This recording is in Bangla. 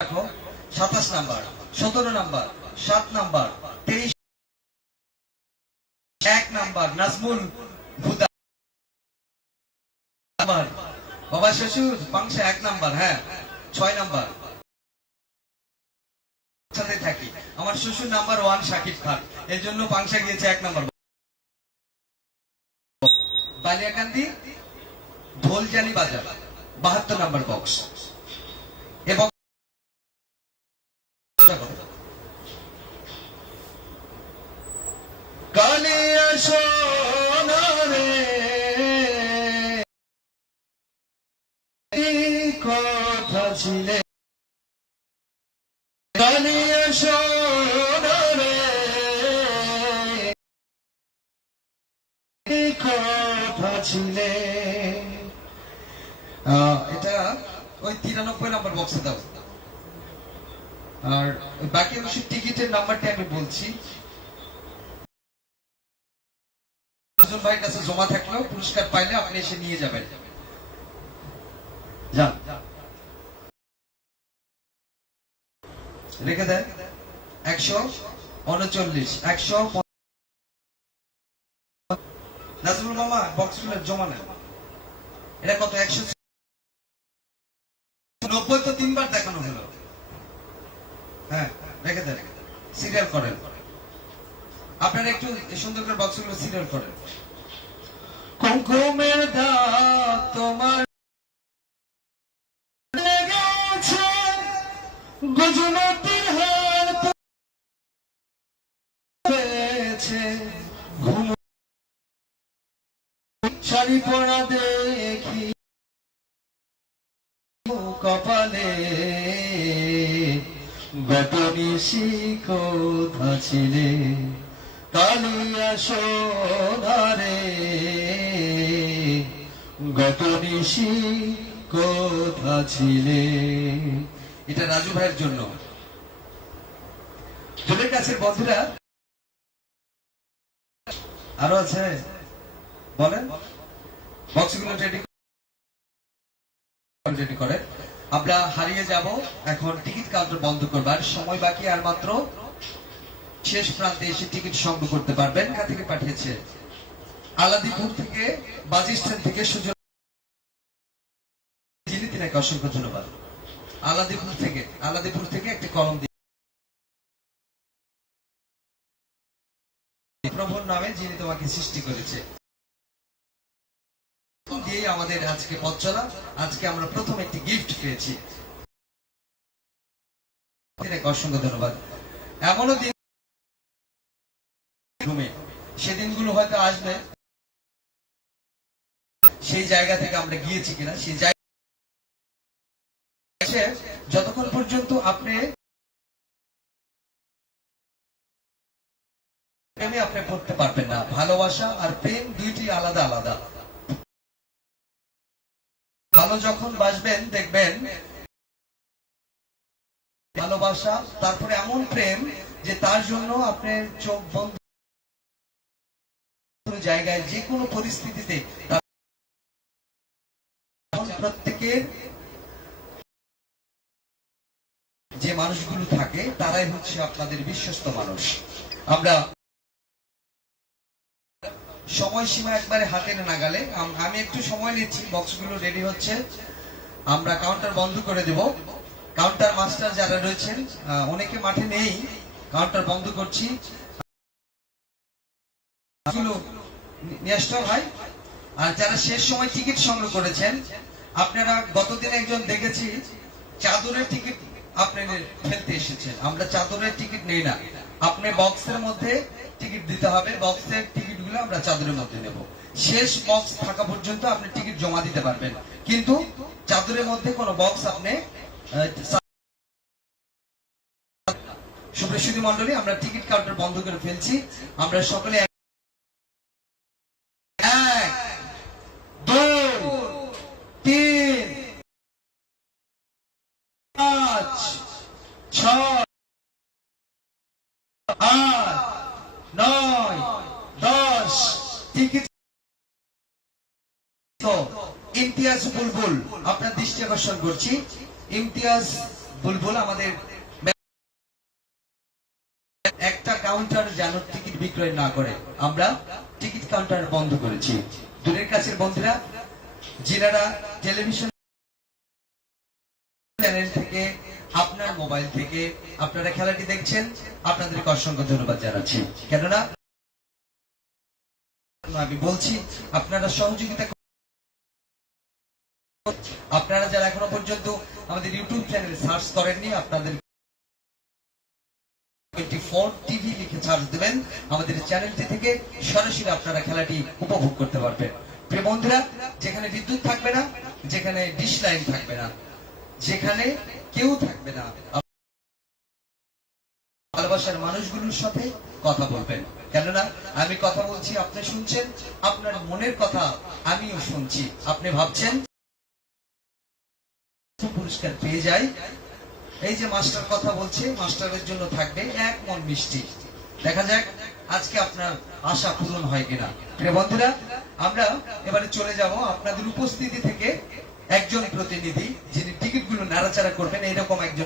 রাখো। সাতাশ নাম্বার, সতেরো নাম্বার, সাত নাম্বার তেইশ এক নাম্বার, নাজমুল হুদা। বাবা শ্বশুর পাংশা এক নাম্বার হ্যাঁ ছয় নাম্বার। সাথে থাকি। আমার শ্বশুর নাম্বার ওয়ান শাকিব খান, এর জন্য পাংশা গিয়েছে এক নাম্বার। বালিয়াকান্দি ঢোলজালি বাজার, বাহাত্তর নাম্বার বক্স। এবং কালিয়া সোনারে। এটা ওই তিরানব্বই নম্বর বক্সে দাও। আর বাকি অংশের টিকিটের নাম্বারটা আমি বলছি। দুজন ভাইয়ের কাছে জমা থাকলেও পুরস্কার পাইলে আপনি এসে নিয়ে যাবেন। যান। রেখে দেন। একশো উনচল্লিশ, একশো নাজরুল মামা বক্সগুলো জমা নেন। এটা কত? একশো নব্বই তো তিনবার দেখানো হলো। হ্যাঁ রেখে দেন। সিরিয়াল করেন। আপনারা একটু সুন্দর করে বক্সগুলো সিরিয়াল করেন। কুমকুমের দাগ তোমার গুজরাটের হার পেয়েছে, ঘুম শাড়ি পরা দেখি কপালে। বেতনিসি কোথা ছিলে কালিয়া সোনারে গতনিসি কোথা ছিলে? এটা রাজু ভাইয়ের জন্য। জনের কাছের বন্ধুরা, আরও আছে? বলেন। বক্সগুলো রেডি রেডি করে। আমরা হারিয়ে যাব। এখন টিকিট কাউন্টার বন্ধ করবার সময় বাকি আর মাত্র শেষ প্রান্তে এসে টিকিট সংগ্রহ করতে পারবেন। এখান থেকে পাঠিয়েছে আলাদিপুর থেকে বাজি স্ট্যান্ড থেকে সুজন যিনি অসংখ্য ধন্যবাদ। আলাদিপুর থেকে আলাদিপুর থেকে একটি কলম প্রভুর নামে যিনি তোমাকে সৃষ্টি করেছে। দিয়ে আমাদের আজকে পথ চলা। আজকে আমরা প্রথম একটি গিফট পেয়েছি। অসংখ্য ধন্যবাদ। এমনও দিন ঘুমে। সেদিনগুলো হয়তো আসবে। সেই জায়গা থেকে আমরা গিয়েছি কিনা, সেই জায়গা যতক্ষণ পর্যন্ত আপনি প্রেমে আপনি পড়তে পারবেন না, ভালোবাসা আর প্রেম দুইটি আলাদা আলাদা। ভালো যখন বাসবেন, দেখবেন ভালোবাসা, তারপরে এমন প্রেম যে তার জন্য আপনার চোখ বন্ধ জায়গায় যে কোনো পরিস্থিতিতে প্রত্যেকের যে মানুষগুলো থাকে, তারাই হচ্ছে আপনাদের বিশ্বস্ত মানুষ। আমরা সময়সীমা একবারে হাতের নাগালে, আম- একটু সময় নিচ্ছি, বক্সগুলো রেডি হচ্ছে। আমরা কাউন্টার বন্ধ করে দেব। কাউন্টার মাস্টার যারা রয়েছেন অনেকে মাঠে নেই কাউন্টার বন্ধ করছি। নিয়ে ভাই। আর যারা শেষ সময় টিকিট সংগ্রহ করেছেন আপনারা গতদিন একজন দেখেছি চাদরের টিকিট আপনাদের ফেলতে এসেছেন। আমরা চাদরের টিকিট নেই না। আপনি বক্সের মধ্যে টিকিট দিতে হবে। বক্সের টিকিটগুলো আমরা চাদরের মধ্যে নেব। শেষ বক্স থাকা পর্যন্ত আপনি টিকিট জমা দিতে পারবেন। কিন্তু চাদরের মধ্যে কোনো বক্স আপনি আহ, মন্ডলী আমরা টিকিট কাউন্টার বন্ধ করে ফেলছি। আমরা সকলে এক এক, দুই তিন পাঁচ ছয় আট নয় দশ টিকিট তো ইমতিয়াজ বুলবুল, আপনার দৃষ্টি আকর্ষণ করছি। ইমতিয়াজ বুলবুল আমাদের একটা কাউন্টার যেন টিকিট বিক্রয় না করে। আমরা টিকিট কাউন্টার বন্ধ করেছি। দূরের কাছের বন্ধুরা, যিনারা টেলিভিশন চ্যানেল থেকে, আপনার মোবাইল থেকে, আপনারা খেলাটি দেখছেন, আপনাদেরকে অসংখ্য ধন্যবাদ জানাচ্ছি। কেননা, আমি বলছি, আপনারা সহযোগিতা। আপনারা যারা এখনও পর্যন্ত আমাদের ইউটিউব চ্যানেল সার্চ করেননি, আপনাদের যেখানে বিদ্যুৎ থাকবে না, যেখানে লাইন থাকবে না, যেখানে কেউ থাকবে না, ভালোবাসার মানুষগুলোর সাথে কথা বলবেন। কেননা, আমি কথা বলছি, আপনি শুনছেন, আপনার মনের কথা আমিও শুনছি। আপনি ভাবছেন পুরস্কার পেয়ে যাই এই যে মাস্টার কথা বলছে, মাস্টারের জন্য থাকবে এক মন মিষ্টি। দেখা যাক আজকে আপনার আশা পূরণ হয় কিনা। প্রিয় বন্ধুরা, আমরা এবারে চলে যাব আপনাদের উপস্থিতি থেকে একজন প্রতিনিধি যিনি টিকিটগুলো নাড়াচাড়া করবেন, এরকম একজন